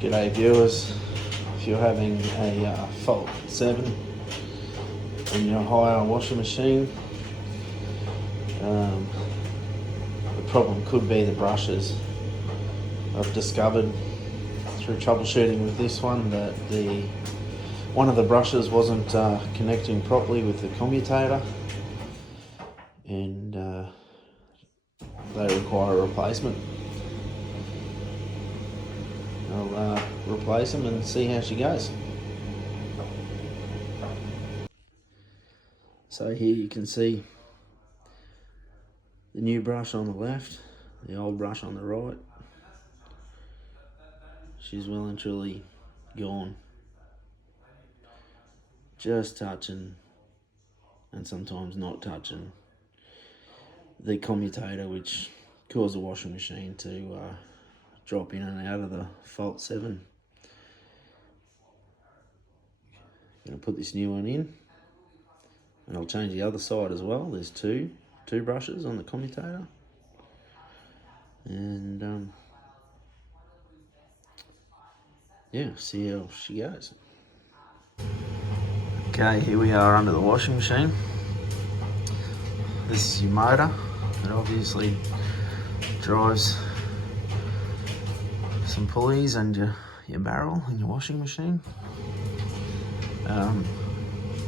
G'day viewers. If you're having a fault 7 in your hire washing machine, the problem could be the brushes. I've discovered through troubleshooting with this one that one of the brushes wasn't connecting properly with the commutator, and they require a replacement. I'll replace them and see how she goes. So here you can see the new brush on the left, the old brush on the right. She's well and truly gone. Just touching, and sometimes not touching, the commutator, which caused the washing machine to drop in and out of the fault 7. I'm going to put this new one in, and I'll change the other side as well. There's two brushes on the commutator, and yeah, see how she goes. Okay, here we are under the washing machine. This is your motor. It obviously drives some pulleys and your barrel in your washing machine.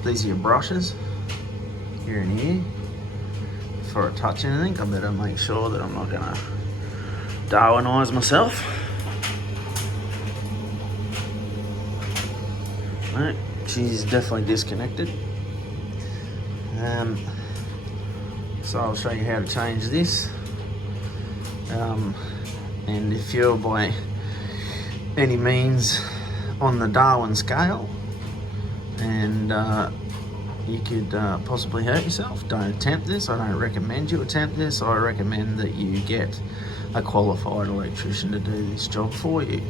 These are your brushes, here and here. Before I touch anything, I better make sure that I'm not going to Darwinise myself. Right, she's definitely disconnected. So I'll show you how to change this. And if you're by any means on the Darwin scale and you could possibly hurt yourself, don't attempt this. I don't recommend you attempt this. I recommend that you get a qualified electrician to do this job for you.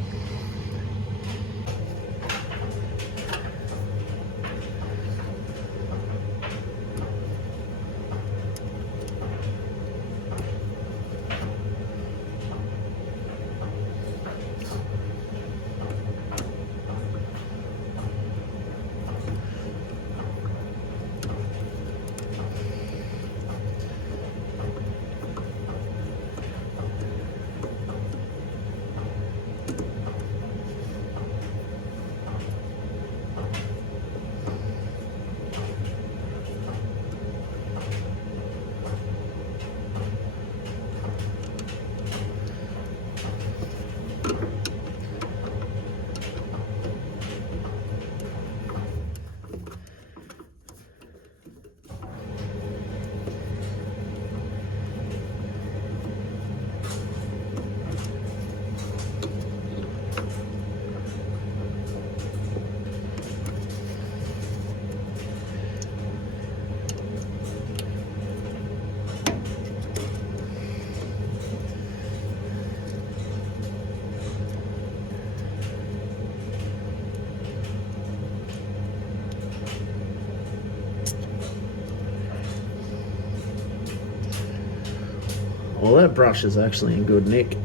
Well, that brush is actually in good nick.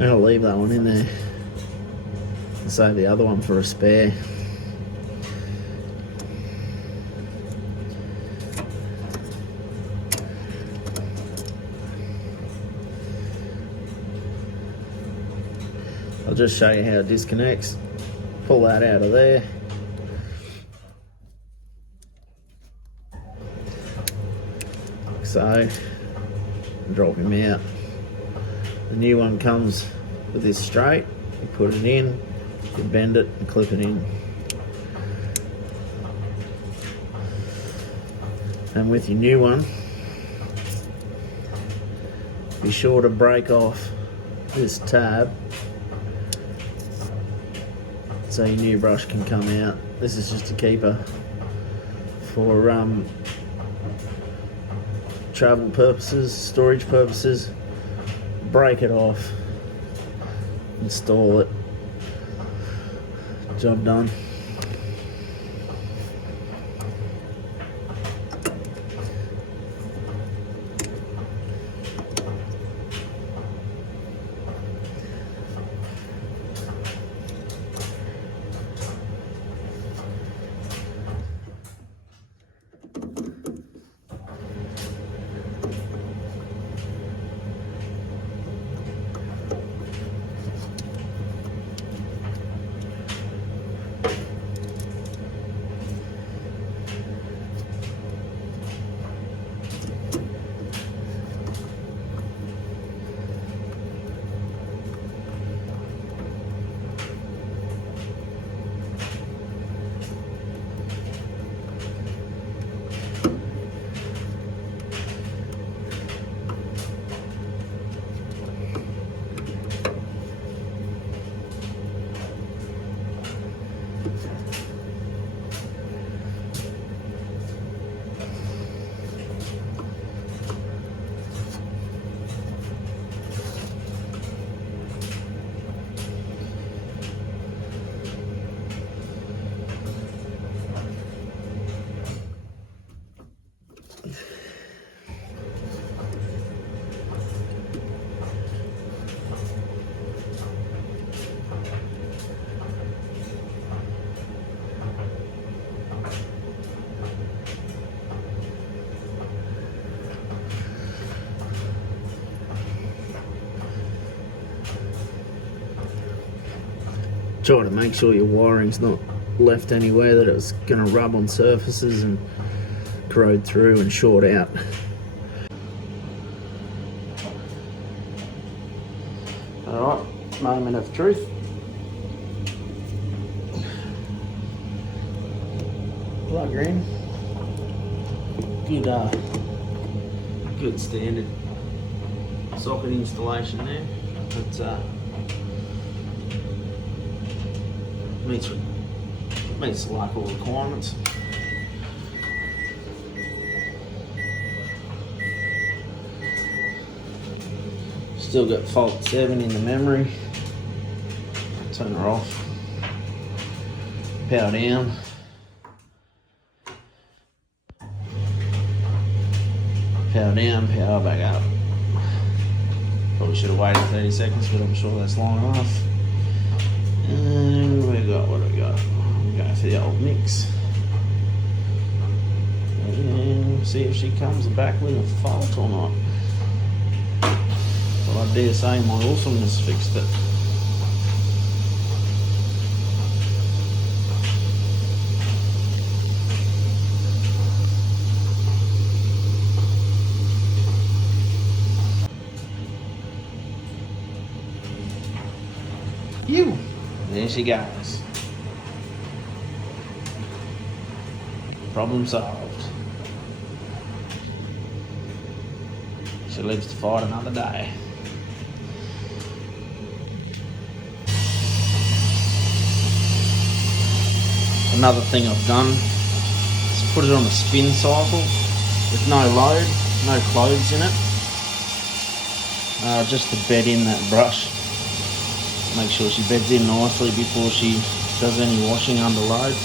I'll leave that one in there and save the other one for a spare. I'll just show you how it disconnects. Pull that out of there. Like so. Drop him out. The new one comes with this straight. You put it in, you bend it and clip it in. And with your new one, be sure to break off this tab so your new brush can come out. This is just a keeper for travel purposes, storage purposes. Break it off, install it, job done. Try to make sure your wiring's not left anywhere that it's going to rub on surfaces and corrode through and short out. Alright, moment of truth. Plug her in. Good standard socket installation there. But meets the local requirements. Still got fault 7 in the memory. Turn her off. Power down. Power down, power back up. Probably should have waited 30 seconds, but I'm sure that's long enough. And what do we got? I'm going for the old mix. And see if she comes back with a fault or not. Well, I dare say my awesomeness fixed it. There she goes. Problem solved. She lives to fight another day. Another thing I've done is put it on a spin cycle with no load, no clothes in it. Just to bed in that brush. Make sure she beds in nicely before she does any washing under load.